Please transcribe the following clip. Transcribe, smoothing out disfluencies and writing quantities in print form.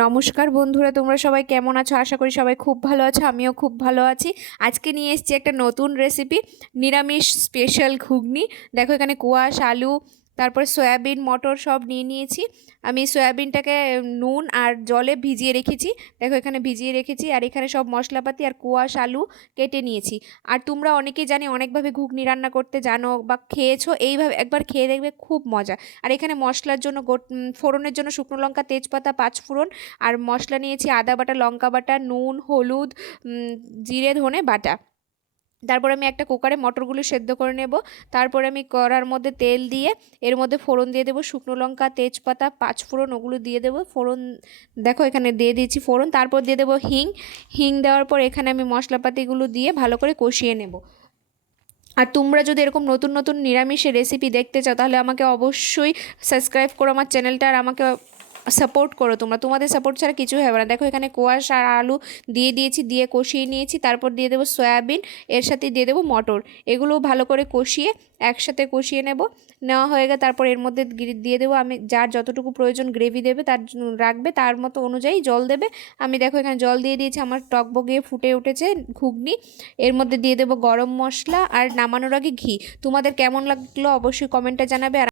নমস্কার বন্ধুরা, তোমরা সবাই কেমন আছো? আশা করি সবাই খুব ভালো আছো। আমিও খুব ভালো আছি। আজকে নিয়ে এসেছি একটা নতুন রেসিপি, নিরামিষ স্পেশাল ঘুগনি। দেখো এখানে কোয়াশ, আলু, তারপর সয়াবিন, মটর সব নিয়ে নিয়েছি। আমি সয়াবিনটাকে নুন আর জলে ভিজিয়ে রেখেছি। দেখো এখানে ভিজিয়ে রেখেছি, আর এখানে সব মশলাপাতি আর কোয়াশ, আলু কেটে নিয়েছি। আর তোমরা অনেকেই জানি অনেকভাবে ঘুগনি রান্না করতে জানো বা খেয়েছো, এইভাবে একবার খেয়ে দেখবে, খুব মজা। আর এখানে মশলার জন্য ফোড়নের জন্য শুকনো লঙ্কা, তেজপাতা, পাঁচফোড়ন, আর মশলা নিয়েছি আদা বাটা, লঙ্কা বাটা, নুন, হলুদ, জিরে ধনে বাটা। তারপর আমি একটা কুকারে মটরগুলো সেদ্ধ করে নেব। তারপরে আমি কড়ার মধ্যে তেল দিয়ে এর মধ্যে ফোড়ন দিয়ে দেবো, শুকনো লঙ্কা, তেজপাতা, পাঁচফোড়ন, ওগুলো দিয়ে দেবো। ফোড়ন দেখো এখানে দিয়ে দিয়েছি ফোড়ন। তারপর দিয়ে দেবো হিং। হিং দেওয়ার পর এখানে আমি মশলাপাতিগুলো দিয়ে ভালো করে কষিয়ে নেব। আর তোমরা যদি এরকম নতুন নতুন নিরামিষের রেসিপি দেখতে চাও, তাহলে আমাকে অবশ্যই সাবস্ক্রাইব করো আমার চ্যানেলটা, আর আমাকে সাপোর্ট করো। তোমাদের সাপোর্ট ছাড়া কিছুই হবে না। দেখো এখানে কোয়াশ আর আলু দিয়ে দিয়েছি, দিয়ে কষিয়ে নিয়েছি। তারপর দিয়ে দেবো সয়াবিন, এর সাথে দিয়ে দেবো মটর। এগুলো ভালো করে কষিয়ে একসাথে কষিয়ে নেওয়া হয়ে গেলে তারপর এর মধ্যে দিয়ে দেবো, আমি যার যতটুকু প্রয়োজন গ্রেভি দেবে তার রাখবে, তার মতো অনুযায়ী জল দেবে। আমি দেখো এখানে জল দিয়ে দিয়েছি, আমার টকবগিয়ে ফুটে উঠেছে ঘুগনি। এর মধ্যে দিয়ে দেবো গরম মশলা আর নামানোর আগে ঘি। তোমাদের কেমন লাগলো অবশ্যই কমেন্টে জানাবে। আর